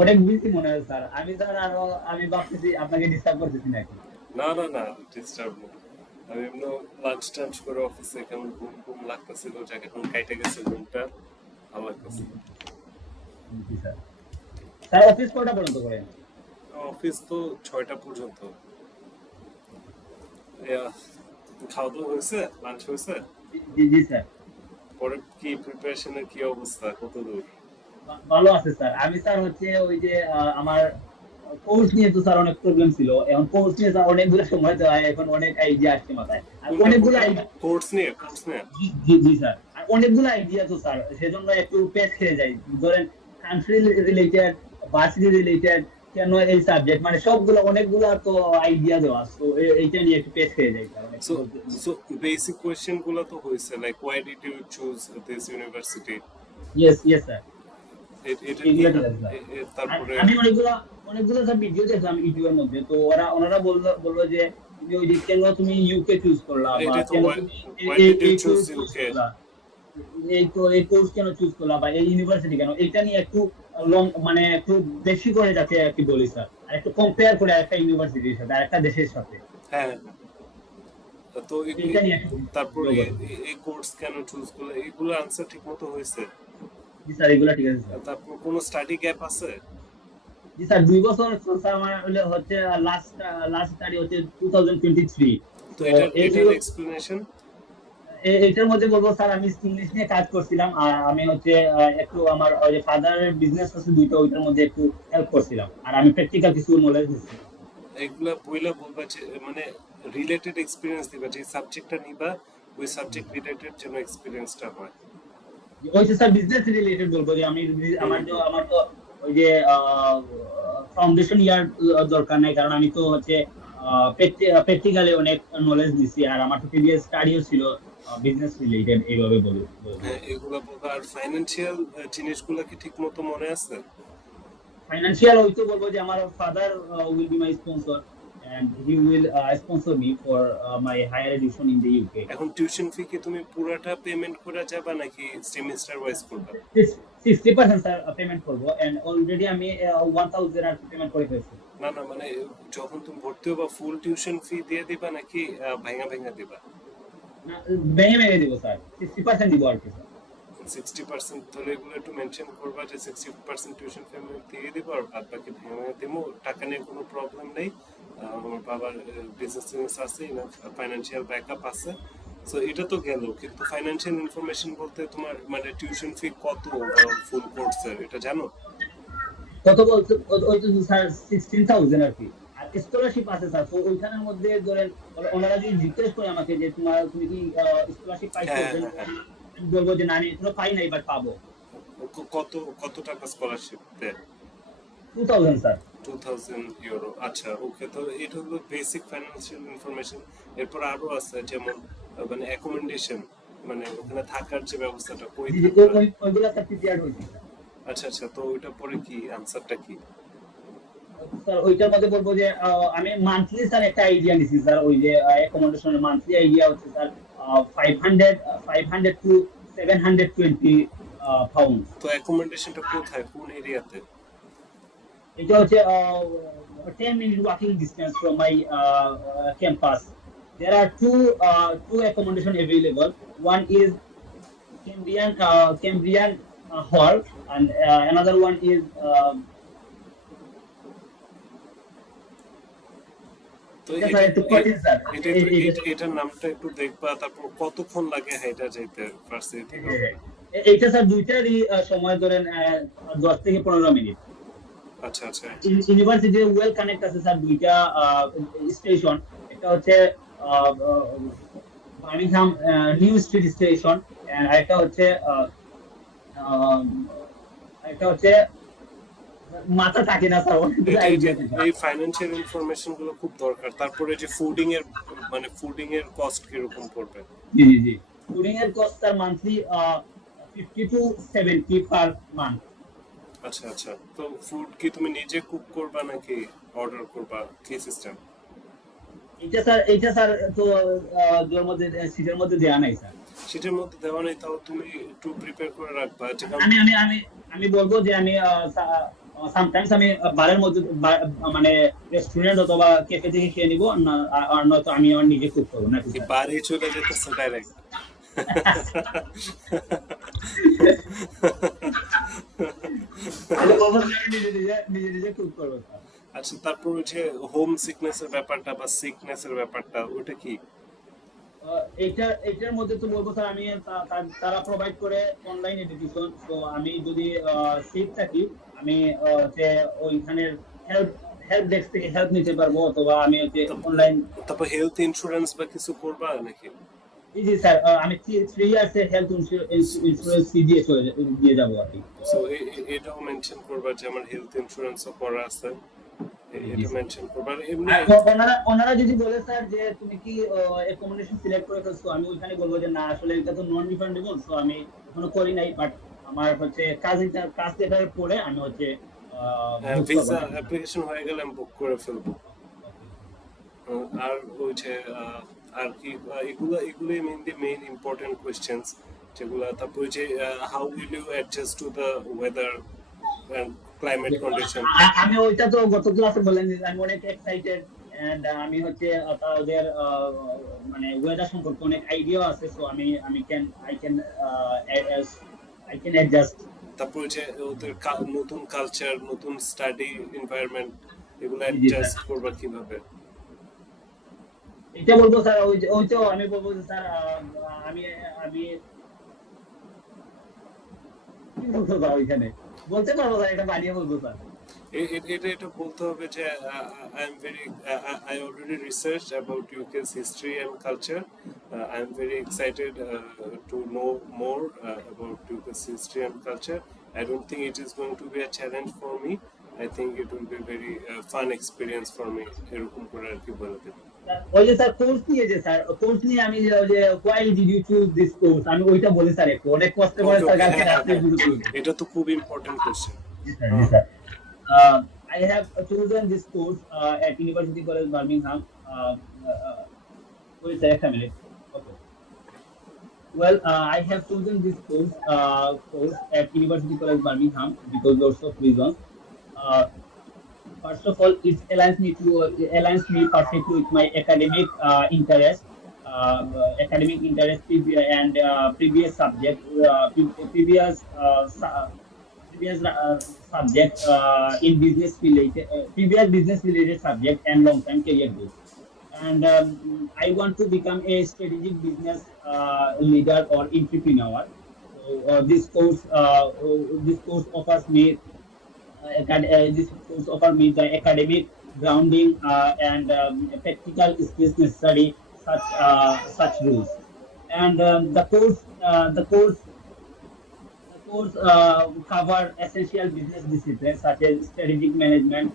অনেক বিজি মনে হয় স্যার। আমি স্যার আরো আমি ভাবতেছি আপনাকে ডিস্টার্ব করতেছি নাকি। না না না, ডিস্টার্ব না। আমি এমনি লাঞ্চ টাঞ্চ করে অফিসে কেমন ঘুম ঘুম লাগতেছিল, যাকে এখন কাইটে গেছে ঘুমটা, ভালো লাগতেছে। জি স্যার। স্যার অফিস কয়টা পর্যন্ত করেন? অফিস তো 6টা পর্যন্ত। ইয়া, খাওয়া দাওয়া হয়েছে, লাঞ্চ হয়েছে? জি জি স্যার। পরে কি প্রিপারেশনের কি অবস্থা, কত দূর? ভালো আছে স্যার। আমি স্যার হচ্ছে ওই যে আমার কোর্স নিয়ে তো স্যার অনেক প্রবলেম ছিল। এখন কোর্স নিয়ে স্যার অনেকগুলো সময় দেওয়া হয়, এখন অনেক আইডিয়া আসছে মাথায়। আর কোনটা অনেকগুলো কোনটা? আইডিয়া। কোর্স নিয়ে? জি জি জি স্যার। আর অনেকগুলো আইডিয়া তো স্যার, সেজন্য একটু পেস খেয়ে যাই। ধরেন কান্ট্রি রিলেটেড, ভার্সিটি রিলেটেড, কেন এই সাবজেক্ট, মানে সবগুলো অনেকগুলো তো আইডিয়া দেওয়া, তো এইটা নিয়ে একটু পেস খেয়ে যাই স্যার, অনেক সো বলতে। সো বেসিক কোয়েশ্চেন গুলো তো হয়েছে, like why did you choose this university? Yes yes sir. এটা কি এইগুলা ঠিক আছে স্যার। আর তারপরে আমি অনেকগুলো স্যার ভিডিও দেখলাম ইউটিউবের মধ্যে, তো ওনারা বললো যে তুমি ওই যে কেন তুমি ইউকে চুজ করলা, বা এটা তো কেন হোয়াই তুমি হোয়াই ডিড ইউ এই চুজ কোর্স চুজ ইউকে? করলা, এই কোর্স কেন চুজ করলা, বা এই ইউনিভার্সিটি কেন, এটা নিয়ে একটু লং, মানে একটু বেশি করে যাতে আর কি বলি স্যার, আর একটু কম্পেয়ার করে একটা ইউনিভার্সিটির সাথে আর একটা দেশের সাথে, হ্যাঁ, তো এটা নিয়ে একটু তারপর ভিডিও করবো। এই কোর্স কেন চুজ করলে, এগুলো আনসার ঠিক মতো হয়েছে? জি স্যার, এগুলা ঠিক আছে স্যার। তারপর কোনো স্টাডি গ্যাপ আছে? জি স্যার, 2 বছর স্যার আমার হচ্ছে লাস্ট লাস্ট স্টাডি হচ্ছে 2023। তো তো এটার এই এটার এক্সপ্লেনেশন? এটার মধ্যে বলবো স্যার, আমি ইংলিশ নিয়ে কাজ করছিলাম, আর আমি হচ্ছে একটু আমার ওই যে ফাদারের বিজনেস আছে দুইটা, ওইটার মধ্যে একটু হেল্প করছিলাম, আর আমি প্র্যাকটিক্যাল কিছু নলেজ দিচ্ছিলাম। এগুলা বইলা বলবা যে মানে রিলেটেড এক্সপিরিয়েন্স দিবা, যে সাবজেক্টটা নিবা ওই সাবজেক্ট রিলেটেড যেন এক্সপিরিয়েন্সটা হয়। ওই যে স্যার বিজনেস রিলেটেড বলবো যে আমি হুম হুম। আমার তো ওই যে ফাউন্ডেশন ইয়ার দরকার নাই, কারণ আমি তো হচ্ছে প্র্যাকটিক্যালি অনেক নলেজ দিছি, আর আমার তো প্রিভিয়াস স্টাডিও ছিল বিজনেস রিলেটেড, এইভাবে বলবো। হ্যাঁ, এগুলা বলবা। আর ফাইন্যান্সিয়াল জিনিসগুলা কি ঠিক মতো মনে আছে? ফাইনান্সিয়াল ওই তো বলবো যে আমার father will be my sponsor, and he will sponsor me for my higher education in the UK. এখন টিউশন ফি কি তুমি পুরাটা পেমেন্ট করে যাবা নাকি সেমিস্টার ওয়াইজ করবা? 60% স্যার পেমেন্ট করবো, and অলরেডি আমি 1000 আর পেমেন্ট করে ফেলছি। না না, মানে যখন তুমি ভর্তি হবা ফুল টিউশন ফি দিয়ে দিবা নাকি ভাঙা ভাঙা দিবা? না, ভেঙে ভেঙে দিব স্যার, 60% দিব আর কি স্যার। 60% ধরে এগুলো একটু মেনশন করবা যে 60% টিউশন ফি আমি দিয়ে দিব, আর বাদ বাকি ভেঙে ভেঙে দেবো। টাকা নিয়ে কোনো প্রবলেম নেই। আমার বাবার বিজনেস টিজনেস আছে, ফাইন্যান্সিয়াল ব্যাকআপ আছে। সো এটা তো গেল, কিন্তু ফাইন্যান্সিয়াল ইনফরমেশন বলতে তোমার মানে টিউশন ফি কত ফুল কোর্সের এটা জানো? কত বলছো? ওই তো স্যার 16,000 আর কি। আর স্কলারশিপ আছে স্যার, তো ওইখানের মধ্যে ধরেন ওনারা যদি জিজ্ঞেস করে আমাকে যে তুমি কি স্কলারশিপ পাইছো, হ্যাঁ then হ্যাঁ হ্যাঁ। আমি বলবো যে না, আমি এখনো পাই নাই, বাট পাবো। কত কত টাকা স্কলারশিপ দেয়? 2000 স্যার। 2000 ইউরো, আচ্ছা ওকে। তো এটা হলো বেসিক ফাইন্যান্সিয়াল ইনফরমেশন। এরপর আরো আছে যেমন মানে অ্যাকোমোডেশন, মানে ওখানে থাকার যে ব্যবস্থাটা, কই জি জি, থাকবা? ওইগুলা স্যার প্রিপেয়ার হয়েছে স্যার। আচ্ছা আচ্ছা, তো ওইটা পরে কি আনসারটা কি? স্যার ওইটার মধ্যে বলবো যে আমি মান্থলি স্যার একটা আইডিয়া নিছি স্যার, ওই যে অ্যাকোমোডেশনের মান্থলি আইডিয়া হচ্ছে স্যার 500 500 টু 720 পাউন্ড। তো অ্যাকোমোডেশনটা কোথায়, কোন এরিয়াতে? এটা হচ্ছে 10 minute walking distance from my campus. There are two accommodation available. One is Cambrian Hall, and another one is তো এটা এটা স্যার একটু কঠিন স্যার। এটা একটু এটার নামটা একটু দেখবা। তারপর কতক্ষণ লাগে হাইটা যাইতে ভার্সিটি থেকে ওখানে? এইটা স্যার দুইটারই সময় ধরেন 10 থেকে 15 মিনিট। আচ্ছা আচ্ছা। ইউনিভার্সিটি ওয়েল কানেক্ট আছে স্যার, দুইটা স্টেশন। একটা হচ্ছে বার্মিংহাম নিউ স্ট্রিট স্টেশন, আর একটা হচ্ছে আহ, একটা হচ্ছে মাথা থাকে না স্যার, অনেকগুলো এই যে আইডিয়া থাকে। এই ফাইন্যান্সিয়াল ইনফরমেশন গুলো খুব দরকার। তারপরে যে ফুডিং এর, মানে ফুডিং এর কস্ট কিরকম পড়বে? জি জি জি। ফুডিং এর cost sir monthly 50 to 70 per month. আচ্ছা আচ্ছা, তো ফুড কি তুমি নিজে কুক করবা নাকি অর্ডার করবা, কি সিস্টেম? এইটা স্যার তো সিটের মধ্যে দেয়া নাই স্যার। সেটার মধ্যে দেওয়া নেই, তাও তুমি একটু প্রিপেয়ার করে রাখবা যে কারণ আমি আমি আমি আমি বলবো যে আমি সামটাইমস আমি বারের মধ্যে মানে রেস্টুরেন্ট অথবা ক্যাফে থেকে খেয়ে নিবো না, আর নয়তো আমি আমার নিজে কুক করবো নাকি কি স্যার? বাড়ি চলে যেতেছে ডাইরেক্ট? তাহলে বলবো স্যার আমি নিজে নিজে নিজে নিজে কুক করবো স্যার। আচ্ছা, তারপর ওই যে হোম সিকনেস এর ব্যাপারটা বা সিকনেস এর ব্যাপারটা ওটা কি? এটার মধ্যে তো বলবো স্যার আমি তারা প্রোভাইড করে অনলাইন এডুকেশন। তো আমি যদি সিট থাকি, আমি হচ্ছে ওইখানের হেল্প হেল্প ডেস্ক থেকে হেল্প নিতে পারবো, অথবা আমি হচ্ছে অনলাইন। তারপর হেলথ ইন্স্যুরেন্স বা কিছু করবা নাকি? জি জি স্যার, আমি 3 ইয়ার্স এর হেলথ ইন্স্যুরেন্স দিয়ে যাবো আর কি। সো এটাও মেনশন করবা যে আমার হেলথ ইন্স্যুরেন্সও করা আছে, জি জি এটা স্যার। মেনশন করবা। আর এমনি আর ওনারা ওনারা যদি বলে স্যার যে তুমি কি অ্যাকোমোডেশন সিলেক্ট করে ফেলছো, আমি ওইখানে বলবো যে না, আসলে এটা তো নন রিফান্ডেবল, তো আমি এখনো করি নাই, বাট আমার হচ্ছে কাজ লেটার পরে আমি হচ্ছে বুক করবো ভিসা নাকি স্যার? অ্যাপ্লিকেশন হয়ে গেলে আমি বুক করে ফেলবো। ওকে ওকে। আর ওই যে আর কি এগুলোই মেইনলি মেইন ইম্পর্টেন্ট কোয়েশ্চেন্স যেগুলো। তারপর ওই যে how will you adjust to the weather and climate condition? আমি ওইটা তো গত ক্লাসে বললেন যে আমি অনেক এক্সাইটেড, এন্ড আমি হচ্ছে তাদের মানে ওয়েদার সম্পর্কে অনেক আইডিয়া আছে, সো আমি আই ক্যান অ্যাডজাস্ট। তারপর ওই যে ওদের নতুন কালচার, নতুন স্টাডি এনভায়রনমেন্ট, এগুলো জি জি স্যার। অ্যাডজাস্ট করবা কিভাবে? এটা বলবো স্যার, ওই তো আমি বলবো যে স্যার আমি আমি কি বলবো স্যার ওইখানে, বলতে পারবো স্যার, এটা বানিয়ে বলবো স্যার। এটা বলতে হবে যে I am very I already research about UK's history and culture, I am very excited to know more about UK's history and culture. I don't think it is going to be a challenge for me. I think it will be very fun experience for me. এরকম করে আর কি বলে দেবে। ওই যে sir course নিয়েছে, sir course নিয়ে আমি যে ওই যে why did you choose this course, আমি ওইটা বলি স্যার, একটু অনেক কষ্ট করে ওকে স্যার ওকে, কালকে হ্যাঁ হ্যাঁ রাত্রে হ্যাঁ, শুরু করবো। এটা তো খুব important question. G sir, G sir. I have chosen this course at University College Birmingham. Wait a minute. Okay. Well, I have chosen this course at University College Birmingham because lots of reasons. Uh, First of all, it aligns me perfectly with my academic interest and previous subject, previous subject in previous business related subject and long term career goals. And I want to become a strategic business leader or entrepreneur. So this course offers me this course offers me the academic grounding and practical skills necessary such rules. And the course cover essential business disciplines such as strategic management,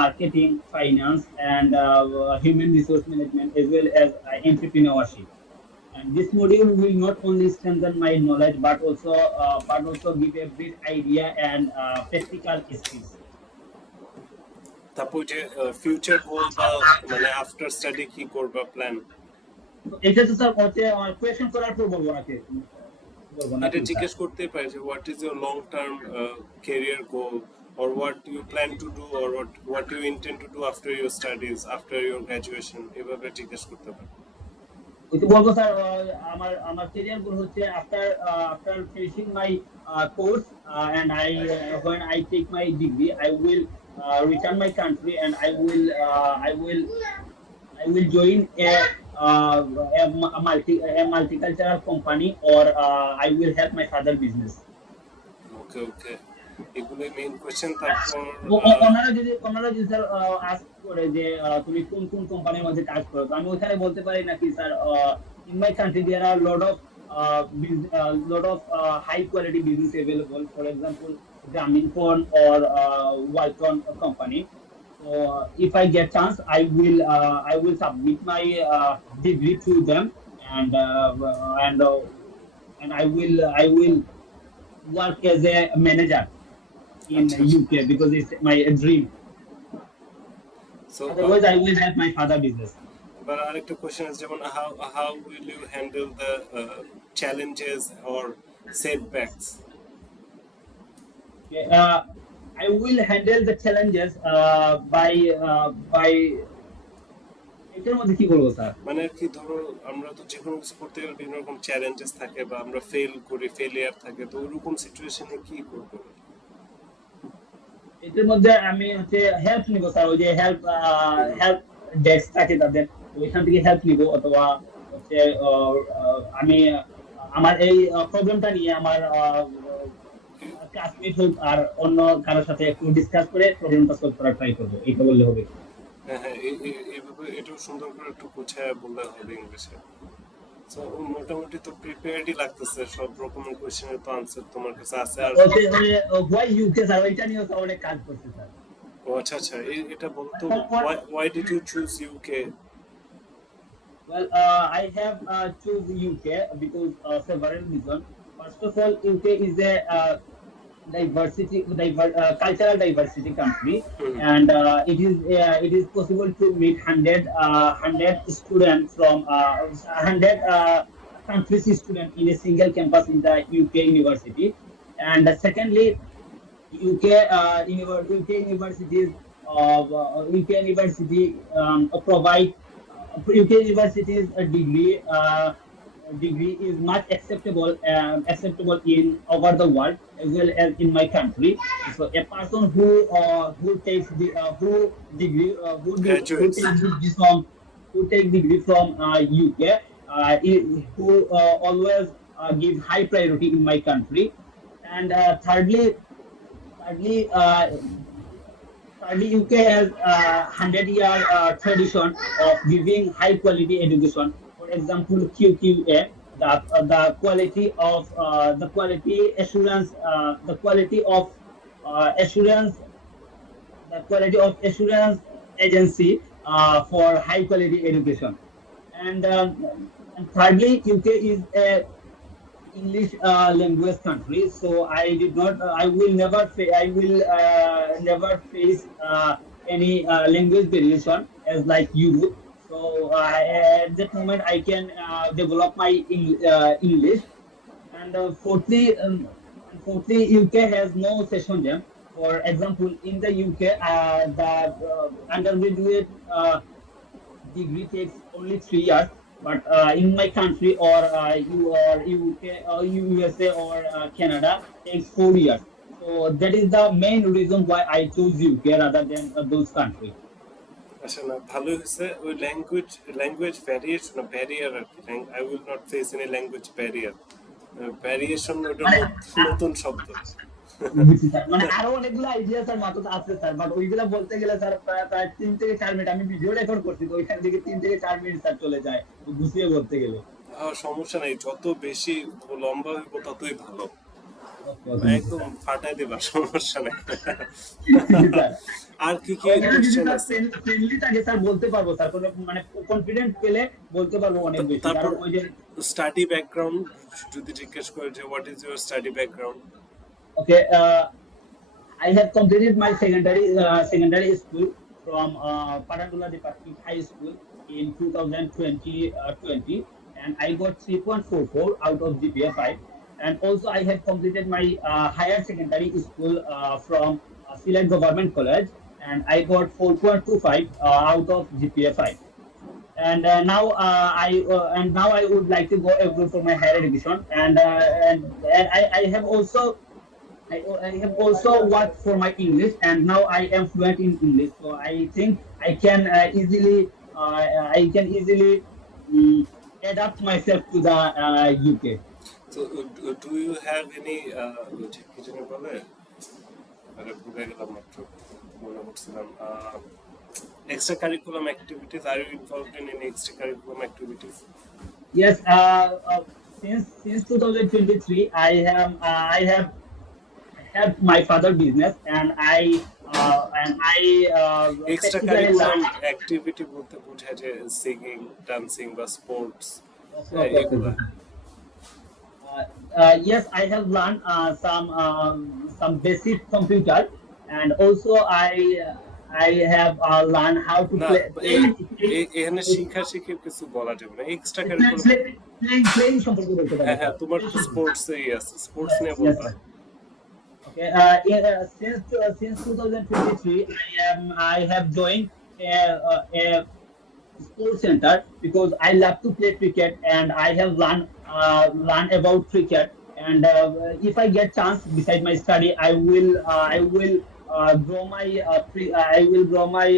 marketing, finance, and human resource management, as well as entrepreneurship. And this module will not only strengthen my knowledge but also give a brief idea and practical skills. তারপর যে future goal বা মানে after study কি করবা plan? তো এটা তো sir হচ্ছে কোয়েশ্চেন করার পর বলবো এটা নাকি স্যার? জিজ্ঞেস করতেই পারে যে what is your long term career goal, or what you plan to do, or what you intend to do after your studies, after your graduation, এভাবে জিজ্ঞেস করতে পারে। ওইটা বলবো স্যার, আমার ক্যারিয়ার গোল হচ্ছে after finishing my course and when I take my degree, I will return my country, and I will join uh, a multicultural company, or I will help my father business. ওকে ওকে, এগুলোই main question. তারপর ওনারা যদি sir ask করে যে তুমি কোন কোন কোম্পানির মধ্যে কাজ করো, তো আমি ওখানে বলতে পারি নাকি sir, in my country there are lot of high quality business available, for example Grameenphone or Walton company. So if I get chance, I will submit my degree to them, and I will work as a manager in আচ্ছা আচ্ছা। UK because it's my dream. So Otherwise, I will have my father business. এবার আরেকটা question আছে, যেমন how will you handle the challenges or setbacks? Okay, I will handle the challenges by এটার মধ্যে কি বলবো স্যার? মানে আর কি ধরো আমরা তো যে কোনো কিছু করতে গেলে বিভিন্ন রকম চ্যালেঞ্জেস থাকে বা আমরা ফেল করি, ফেলিয়ার থাকে, তো ওইরকম সিচুয়েশনে কি করবো? এটার মধ্যে আমি হচ্ছে হেল্প নিব স্যার, ওই যে হেল্প ডেস্ক থাকে তাদের, ওইখান থেকে হেল্প নিব, অথবা হচ্ছে আমি আমার এই প্রবলেমটা নিয়ে আমার ক্লাসমেট হোক আর অন্য কারোর সাথে একটু ডিসকাস করে প্রবলেমটা সলভ করার ট্রাই করবো, এটা বললে হবে। হ্যাঁ হ্যাঁ, এইভাবে এটাও সুন্দর করে একটু গুছায় বললে হবে ইংলিশে। তো মোটামুটি তো প্রিপেয়ার্ডই লাগতেছে, সব রকমের কোশ্চেনের তো আনসার তোমার কাছে আছে। আর হোয়াই ইউকে স্যার, ওইটা নিয়ে তো অনেক কাজ করছে স্যার। ও আচ্ছা আচ্ছা, এটা বলতো, why did you choose UK? Well, I have choose UK because several reasons. First of all, UK is a cultural diversity country, and it is possible to meet 100 students from 100 countries students in a single campus in the UK university. And secondly, UK universities UK university provide UK university's degree is much acceptable in over the world as well as in my country. So a person who takes the who Graduates. take degree from UK who always give high priority in my country. And thirdly, UK has a 100-year tradition of giving high quality education. For example, QQA, the quality of the quality assurance, the quality of assurance, the quality of assurance agency for high quality education. And thirdly, UK is a English language country, so I will never face any language variation as like you. So at that moment I can develop my English. And fourthly, UK has no session jam. For example, in the UK, the undergraduate degree takes only 3 years, but in my country or UK or USA or Canada takes 4 years. So that is the main reason why I chose UK rather than those countries. আচ্ছা, না ভালোই হয়েছে। ওই language variation না barrier আর কি, I will not face any language barrier. Variation ওটা নতুন শব্দ। বুঝছি স্যার, মানে আরো অনেকগুলো আইডিয়া স্যার মাথাতে আছে স্যার, বাট ওইগুলা বলতে গেলে স্যার প্রায় 3 থেকে 4 মিনিট, আমি ভিডিও রেকর্ড করছি তো ওইখান থেকে 3 থেকে 4 মিনিট স্যার চলে যায় গুছিয়ে বলতে গেলে। সমস্যা নাই, যত বেশি লম্বা হইব ততই ভালো, একদম ফাটাই দেবা, সমস্যা নাই। আর কি কি কোশ্চেন আছে? ফ্রেন্ডলি থাকে স্যার, বলতে পারবো স্যার, কোনো মানে কনফিডেন্ট পেলে বলতে পারবো অনেক বেশি। তারপর কারণ ওই যে স্টাডি ব্যাকগ্রাউন্ড যদি জিজ্ঞেস করে যে what is your study background? okay, I have completed my secondary school from Parandula Department High School in 2020, and I got 3.44 out of GPA 5. And also I have completed my higher secondary school from Sylhet Government College, and I got 4.25 out of GPA 5. And now I would like to go abroad for my higher education, and I have also worked for my English, and now I am fluent in English. So I think I can easily adapt myself to the UK. So do you have any কি যেন বলে, আরে ভুলে গেলাম মাত্র, মনে করছিলাম, extra curriculum activities? Are you involved in any extra curriculum activities? Yes, since 2023, I have helped my father business, and I Extra practically curriculum learned. activity বলতে বোঝায় যে সিঙ্গিং, ডান্সিং বা স্পোর্টস Okay. এগুলা। Yes, I have learned some basic computer, and also I have learned how to না, play এখানে শিখাশিখির কিছু বলা যাবে না, এক্সট্রা কারিকুলাম। playing সম্পর্কে বলতে পারি। হ্যাঁ হ্যাঁ, তোমার তো স্পোর্টস এই আছে, স্পোর্টস নিয়ে Yes, বলবা। sir. Okay. Since 2023, I have joined a sports center because I love to play cricket and I have learned about cricket. And if I get chance beside my study, I will grow my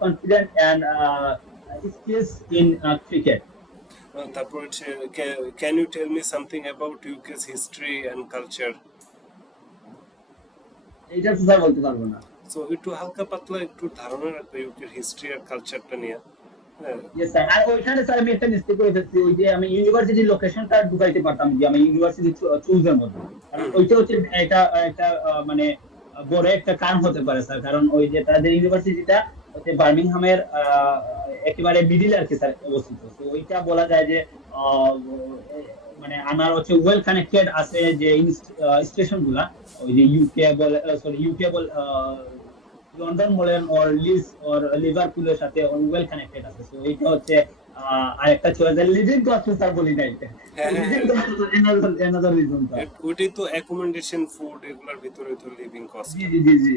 confidence and skills in cricket. তারপর হচ্ছে can you tell me something about UK's history and culture? এইটা তো sir বলতে পারবো না। So একটু হালকা পাতলা একটু ধারণা রাখবে ইউকের হিস্ট্রি আর কালচারটা নিয়ে। হ্যাঁ। Yes sir. আর ওইখানে স্যার আমি একটা মিস্টেক করে ফেলছি, ওই যে আমি ইউনিভার্সিটির লোকেশনটা ঢুকাইতে পারতাম যে আমি ইউনিভার্সিটি চুজের মধ্যে, কারণ ওইটা হচ্ছে এটা একটা মানে বড় একটা কারণ হতে পারে স্যার, কারণ ওই যে তাদের ইউনিভার্সিটিটা হচ্ছে বার্মিংহামের একেবারে মিডিলে আর কি স্যার অবস্থিত। তো ওইটা বলা যায় যে আহ, মানে আমার হচ্ছে ওয়েল কানেক্টেড আছে যে স্টেশন গুলা, ওই যে ইউকে বলে, সরি ইউকে বল, লন্ডন বলেন ওর লিডস ওর লিভারপুলের সাথে ওয়েল কানেক্টেড আছে। সো এইটা হচ্ছে আরেকটা চয়েস, লিভিং কস্ট স্যার বলি না এটা, হ্যাঁ, হ্যাঁ, লিভিং হ্যাঁ। Cost another reason sir. ওইটাই তো অ্যাকোমোডেশন, ফুড এগুলোর ভিতরে তো লিভিং কস্ট। জি জি জি জি,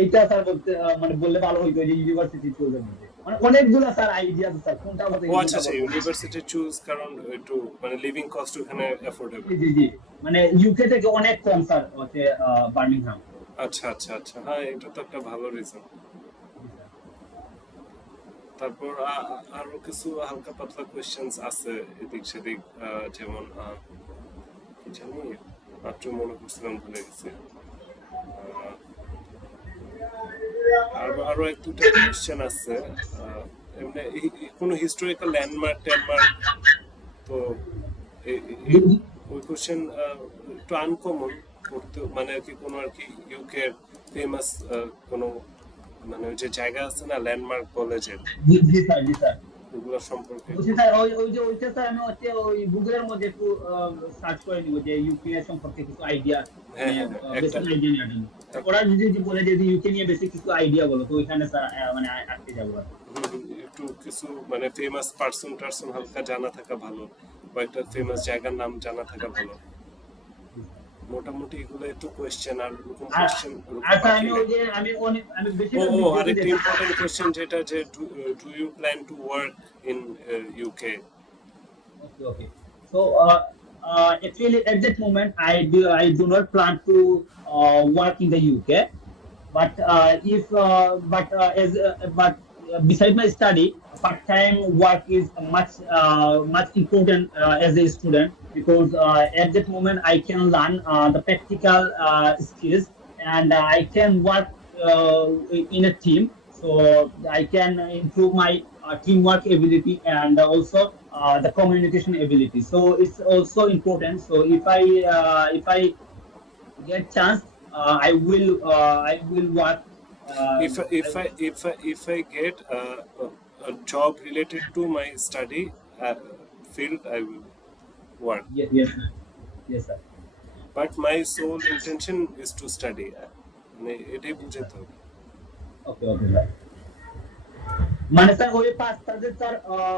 এইটা স্যার বলতে মানে বললে ভালো হইতো যে ইউনিভার্সিটি চয়েসের মধ্যে মানে অনেকগুলো স্যার আইডিয়া আছে স্যার, কোনটা বলতে ও আচ্ছা আচ্ছা, ইউনিভার্সিটি চুজ কারণ একটু মানে লিভিং কস্ট ওখানে অ্যাফোর্ডেবল। জি জি জি, মানে ইউকে থেকে অনেক কম স্যার হচ্ছে বার্মিংহাম। আচ্ছা আচ্ছা আচ্ছা, হ্যাঁ এটা তো একটা ভালো রিজন। জি স্যার। তারপর আরো কিছু হালকা পাতলা কোয়েশ্চেন্স আছে এদিক সেদিক, যেমন কি জানি মাত্র মনে করছিলাম ভুলে গেছি। আহ, আরো এক দুটা কোয়েশ্চেন আছে, এমনি কোনো হিস্টোরিক্যাল ল্যান্ডমার্ক ট্যান্ডমার্ক, তো ওই কোয়েশ্চেন একটু আনকমন করতে, মানে আর কি কোনো আর কি ইউকে ফেমাস কোনো মানে ওই যে জায়গা আছে না ল্যান্ডমার্ক বলে যে, জি জি স্যার, জি স্যার। ওগুলো সম্পর্কে। বলছি স্যার, ওই ওই যে ওইটা স্যার আমি হচ্ছে ওই গুগলের মধ্যে একটু সার্চ করে নিব যে ইউকে সম্পর্কে কিছু আইডিয়া, হ্যাঁ মানে হ্যাঁ হ্যাঁ, একটা বেসিক আইডিয়া নিয়ে নিব। ওরা যদি বলে যে ইউকে নিয়ে বেসিক কিছু আইডিয়া বলো, তো ওইখানে স্যার মানে আটকে যাবো আর কি। একটু কিছু মানে ফেমাস পার্সন টার্সন হালকা জানা থাকা ভালো, বা একটা ফেমাস জায়গার নাম জানা থাকা ভালো। মোটামুটি এগুলো একটু কোয়েশ্চেন, আর ওরকম আর কোয়েশ্চেন আর স্যার বাকি আমি নেই। ওই যে আমি ও বেশিরভাগ ও ভিডিওতে আরেকটা দেখি। ইম্পর্টেন্ট কোয়েশ্চেন যেটা যে do you plan to work in UK? Okay, okay. So, actually, at that moment, I do not plan to work in the UK. But if but as but beside my study, part-time work is much important as a student, because at that moment I can learn the practical skills, and I can work in a team, so I can improve my teamwork ability and also the communication ability. So it's also important. So if I get chance, I will work. if I if I if I get a job related to my study field, I will work, Yes, yes, sir. Yes, sir. but my sole intention is to study, মানে এটাই বুঝতে হবে। Okay, okay, sir. মানে sir ওই পাঁচটা যে sir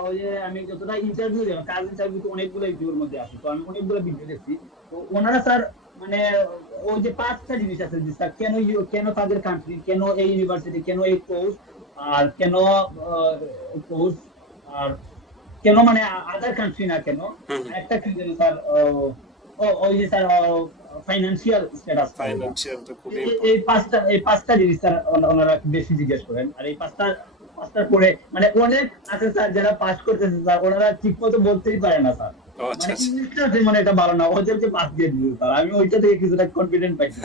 ওই যে আমি যতটা ইন্টারভিউ দিলাম, কাজ ইন্টারভিউ তো অনেকগুলো ইন্টারভিউর মধ্যে আছে, তো আমি অনেকগুলো ভিডিও দেখছি। তো ওনারা স্যার মানে ওই যে পাঁচটা জিনিস আছে যে স্যার কেন তাদের কান্ট্রি, কেন এই ইউনিভার্সিটি, কেন এই কোর্স, আর কেন কোর্স, আর কেন মানে আদার কান্ট্রি না কেন, হুম, একটা কি যেন স্যার ওই যে স্যার ফাইন্যান্সিয়াল স্ট্যাটাস। ফাইন্যান্সিয়াল তো খুবই এই পাঁচটা জিনিস স্যার ওনারা বেশি জিজ্ঞেস করেন। আর এই পাঁচটার পরে মানে অনেক আছে স্যার যারা পাস করতেছে স্যার, ওনারা ঠিক মতো বলতেই পারে না স্যার, ও আচ্ছা মানে আচ্ছা। ইংলিশটা মানে এটা ভালো না, ওদেরকে পাস দিয়ে দিচ্ছে স্যার। আমি ওইটা থেকে কিছুটা কনফিডেন্ট পাইছি।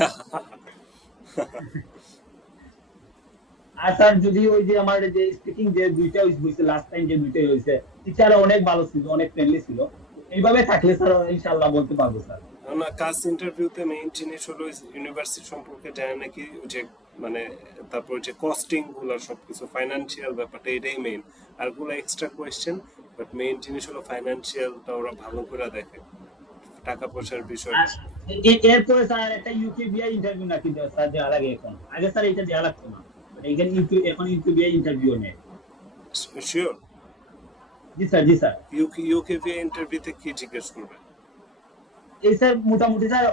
আর স্যার যদি ওই যে আমার যে স্পিকিং যে দুইটা হয়েছে লাস্ট টাইম, যে দুইটাই হয়েছে, টিচার অনেক ভালো ছিল, অনেক ফ্রেন্ডলি ছিল। এইভাবে থাকলে স্যার ইনশাআল্লাহ বলতে পারবো স্যার। না, কাস্ট ইন্টারভিউতে মেইন জিনিস হলো ইউনিভার্সিটি সম্পর্কে জানে নাকি, যে মানে তারপর যে কস্টিং গুলো সবকিছু ফাইনান্সিয়াল ব্যাপারটা এটাই মেইন, আর গুলো এক্সট্রা কোয়েশ্চেন, বাট মেইন জিনিস হলো ফাইনান্সিয়ালটা ওরা ভালো করে দেখে, টাকা পয়সার বিষয়। আর এরপরে স্যার একটা ইউকেবিআই ইন্টারভিউ নাকি স্যার দেওয়া লাগে এখন, আগে স্যার এটা দেওয়া লাগতো না, এখানে এখন ইউকেবিআই ইন্টারভিউ নেই। শিওর? জি স্যার, জি স্যার। ইউকেভিএ ইন্টারভিউতে কি জিজ্ঞেস করবে? এই স্যার মোটামুটি স্যার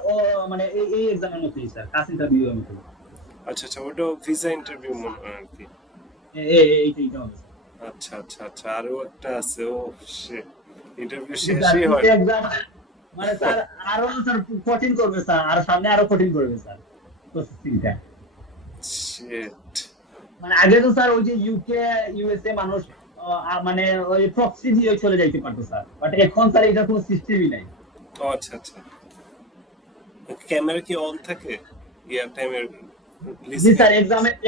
মানে এই এক্সামের মতোই স্যার, কাজ ইন্টারভিউ এর মতো। আচ্ছা আচ্ছা, ওটা ভিসা ইন্টারভিউ মনে হয় আর কি। এইটা হবে স্যার। আচ্ছা আচ্ছা আচ্ছা, আরো একটা আছে। ও শিট, ইন্টারভিউ জি স্যার, শেষই এই হয়। এক্সাম মানে স্যার আরো স্যার কঠিন করবে স্যার, আর সামনে আরো কঠিন করবে স্যার প্রসেসিংটা। শিট। মানে আগে তো স্যার ওই যে ইউকে ইউএসএ মানুষ মানে ওই প্রক্সি দিয়ে চলে যাইতে পারতো স্যার, বাট এখন স্যার এটা কোনো সিস্টেমই নাই। ও আচ্ছা আচ্ছা, ক্যামেরা কি অন থাকে ইয়ার টাইমের জি লিসেনিং? স্যার,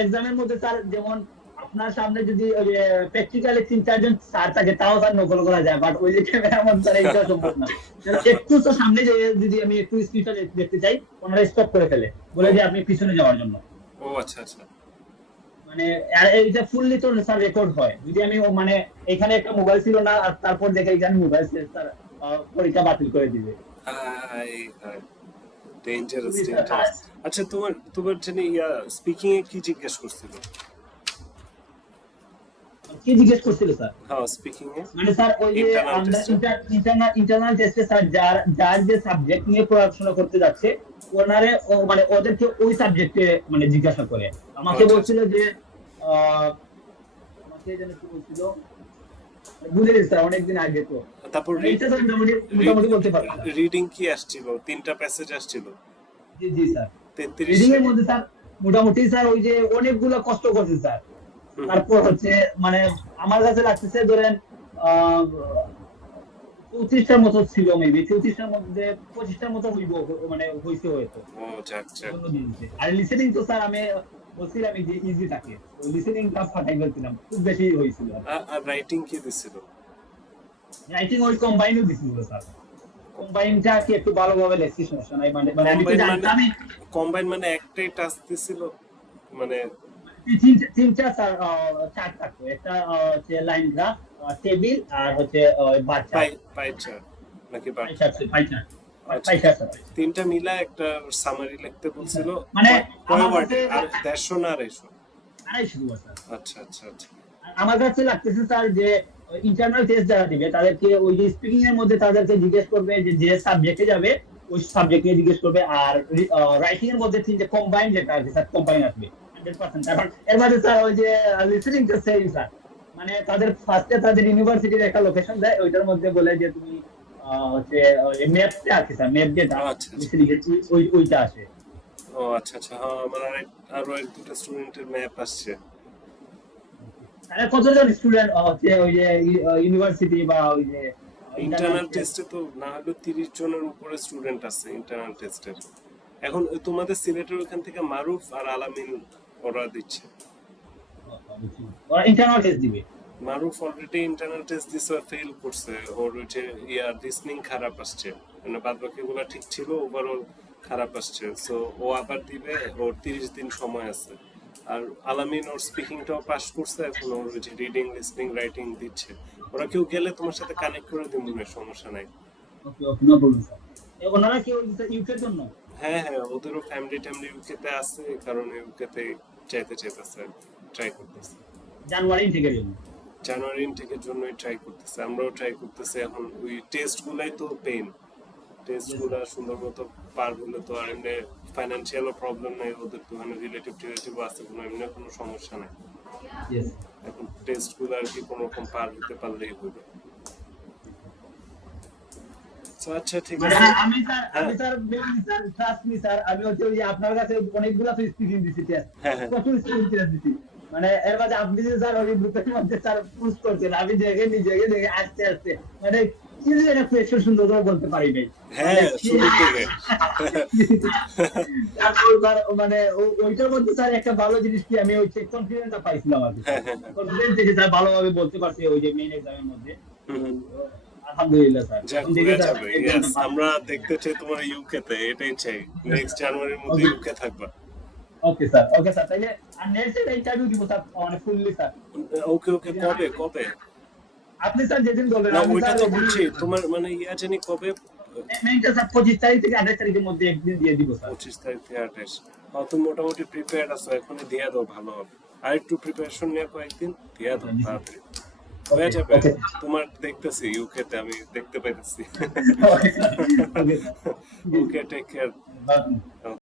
এক্সামের মধ্যে স্যার যেমন আপনার সামনে যদি ওই যে প্র্যাকটিক্যালি 3-4 জন স্যার থাকে তাও স্যার নকল করা যায়, বাট ওই যে ক্যামেরা মধ্যে স্যার এটা সম্ভব না। স্যার একটু তো সামনে যে যদি আমি একটু স্ক্রিনটা দেখতে চাই, ওনারা স্টপ করে ফেলে, বলে ও যে আপনি পিছনে যাওয়ার জন্য। ও আচ্ছা আচ্ছা। মানে আর এইটা ফুললি তো স্যার রেকর্ড হয়, যদি আমি মানে এখানে একটা মোবাইল ছিল না আর তারপর দেখে এখানে মোবাইল ছিল স্যার, পরীক্ষা বাতিল করে দিবে। আই হাই, ডেঞ্জারাস খুবই স্যার ডেঞ্জারাস। আচ্ছা, তোমার তোমার জানি ইয়া স্পিকিং এ কি জিজ্ঞেস করছিল? কি জিজ্ঞেস করছিল স্যার? হ্যাঁ, স্পিকিং এ মানে স্যার ওই যে ইন্টারনাল আমরা টেস্টে। ইন্টারনাল টেস্টে স্যার যার যার যে সাবজেক্ট নিয়ে পড়াশোনা করতে যাচ্ছে, ওনারে মানে ওদেরকে ওই সাবজেক্টে মানে জিজ্ঞাসা করে। আমাকে আচ্ছা আচ্ছা। বলছিল যে আহ, আমাকে যেন কি বলছিল, ভুলে গেছি স্যার, অনেকদিন আগে তো। তারপর মানে এটা তো মোটামুটি মোটামুটি বলতে পারবো স্যার। রিডিং কি আসছিল? তিনটা প্যাসেজ আসছিল, জি জি স্যার। 33 রিডিং এর সেকেন্ড। মধ্যে স্যার মোটামুটি স্যার ওই যে অনেকগুলো কষ্ট করছে স্যার। হুম হুম। তারপর হচ্ছে মানে আমার কাছে লাগতেছে ধরেন আহ 34টার মতো ছিল, মেবি 34টার মধ্যে 25টার মতো হইব, মানে হইছে হয়তো। ও যাক যাক। এজন্য দিয়েছে। আর লিসেনিং তো স্যার আমি বলছিলাম যে ইজি থাকে, তো লিসেনিংটা ফাটাই ফেলছিলাম, খুব বেশি হয়েছিল। আর রাইটিং কি দিছিল? রাইটিং ওই কম্বাইনও দিছিল স্যার, কম্বাইনটা কি একটু ভালোভাবে লেখছি, সমস্যা নাই, মানে মানে আমি তো কম্বাইন মানে, জানতামই। কম্বাইন মানে একটাই টাস্ক দিছিল মানে? তিনটা স্যার চার্ট থাকতো, একটা হচ্ছে লাইন গ্রাফ, টেবিল, আর হচ্ছে বার পাই চার্ট। পাই চার্ট নাকি bar pie chart? Chart, pie chart, আচ্ছা, পাই চার্ট স্যার। তিনটা মিলা একটা সামারি লিখতে বলছিল। মানে কয় আমার কাছে ওয়ার্ডের? আর 150 না 250? 250 স্যার। আচ্ছা আচ্ছা আচ্ছা। আমার কাছে লাগতেছে স্যার যে ইন্টারনাল টেস্ট যারা দিবে তাদেরকে ওই যে স্পিকিং এর মধ্যে তাদেরকে জিজ্ঞেস করবে যে যে সাবজেক্টে যাবে ওই সাবজেক্ট নিয়ে জিজ্ঞেস করবে, আর রাইটিং এর মধ্যে তিনটে কম্বাইন যেটা আছে স্যার, কম্বাইন আসবে 100%। কারণ এর মধ্যে স্যার ওই যে লিসেনিং টা সেম স্যার, মানে তাদের ফার্স্টে তাদের ইউনিভার্সিটির একটা লোকেশন দেয়, ওইটার মধ্যে বলে যে তুমি হচ্ছে ম্যাপটা আছে স্যার, ম্যাপ যেটা আচ্ছা আচ্ছা। লিসেনিং এর ওইটা আসে। ও আচ্ছা আচ্ছা, হ্যাঁ আমার আরো এক দুটো স্টুডেন্টের ম্যাপ আসছে। তাহলে কতজন স্টুডেন্ট হচ্ছে ওই যে ইউনিভার্সিটি বা ওই যে ইন্টারনাল ইন্টারনাল টেস্টে তো না হলে 30 জনের উপরে স্টুডেন্ট আছে ইন্টারনাল টেস্টের। এখন তোমাদের সিলেটের ওখান থেকে মারুফ আর আলামিন ওরা দিচ্ছে। ওরা ইন্টারনাল টেস্ট দিবে? মারুফ অলরেডি ইন্টারনাল টেস্ট দিছে, ফেল করছে। ওর ওই যে ইয়ার রিজনিং খারাপ আসছে, মানে বাদ বাকি গুলা ঠিক ছিল, ওভারঅল খারাপ আসছে। সো ও আবার দিবে, ওর 30 দিন সময় আছে। আর আলামিন ওর স্পিকিংটাও পাস করছে, এখন ওর ওই যে রিডিং লিসনিং রাইটিং দিচ্ছে। ওরা কেউ গেলে তোমার সাথে কানেক্ট করে দিব, সমস্যা নাই। ওকে ওকে, নো প্রবলেম স্যার। ওনারা কি ওই ইউকের জন্য? হ্যাঁ হ্যাঁ, ওদেরও ফ্যামিলি ট্যামিলি ইউকেতে আছে, কারণ ইউকেতে চাইতেছে, ট্রাই করতেছে। জানুয়ারি থেকে জন্য? জানুয়ারি ইনটেকের জন্যই ট্রাই করতেছে, আমরাও ট্রাই করতেছি। এখন ওই টেস্ট গুলাই তো পেইন, টেস্ট গুলা সুন্দর মতো পার হলে তো আর এমনি ফাইন্যান্সিয়ালও প্রবলেম নাই, ওদের তো মানে রিলেটিভ টিলেটিভ আছে, কোনো এমনি কোনো সমস্যা নাই। ইয়েস। এখন টেস্ট গুলো আর কি কোনো রকম পার হতে পারলেই হবে। So, আচ্ছা ঠিক মানে আছে। আমি স্যার হ্যাঁ ট্রাস্ট মি স্যার, আমি হচ্ছে ওই যে আপনার কাছে অনেকগুলা তো স্পিকিং দিছি টেস্ট, হ্যাঁ হ্যাঁ। প্রচুর স্পিকিং টেস্ট দিছি। মানে এর মাঝে আপনি যে স্যার ওই গ্রুপের মধ্যে স্যার পুশ করছেন, আমি দেখে নিজেকে দেখে আস্তে আস্তে মানে কি যে একটা কোয়েশ্চেন সুন্দর করে বলতে পারি নাই। হ্যাঁ, শুরুর দিকে। তারপর স্যার মানে ওইটার মধ্যে স্যার একটা ভালো জিনিস কি, আমি ওই কনফিডেন্সটা পাইছিলাম আর কি, হ্যাঁ হ্যাঁ হ্যাঁ। কনফিডেন্স থেকে স্যার ভালোভাবে বলতে পারছি ওই যে মেইন এক্সামের মধ্যে। হুম হুম। আলহামদুলিল্লাহ স্যার, যাক, এখন দেখে হয়ে স্যার যাবে। এক্সামটা Yes, পাস। আমরা দেখতে চাই তোমার ইউকে তে, এটাই চাই। নেক্সট জানুয়ারির মধ্যে ওকে ইউকে থাকবা। ওকে স্যার, তাইলে আর নেক্সট ইন্টারভিউ দিব স্যার, মানে ফুললি স্যার। ওকে ওকে, কবে কবে? আপনি স্যার যেদিন বলবেন না আমি ওইটা স্যার তো ওইদিন বুঝছি, তোমার মানে ইয়া জানি কবে? মেইনটা স্যার 25 তারিখ থেকে 28 তারিখের মধ্যে একদিন দিয়ে দিব স্যার। 25 তারিখ থেকে 28। তুমি মোটামুটি প্রিপেয়ার্ড আছো, এখনই দিয়ে দাও, ভালো হবে। আর একটু প্রিপারেশন নিয়ে কয়েকদিন দিয়ে দাও তাড়াতাড়ি। হয়ে Okay, যাবে। okay. তোমার দেখতেছি ইউকেতে আমি দেখতে পাইতেছি। Okay, okay. ওকে, টেক কেয়ার। Bye.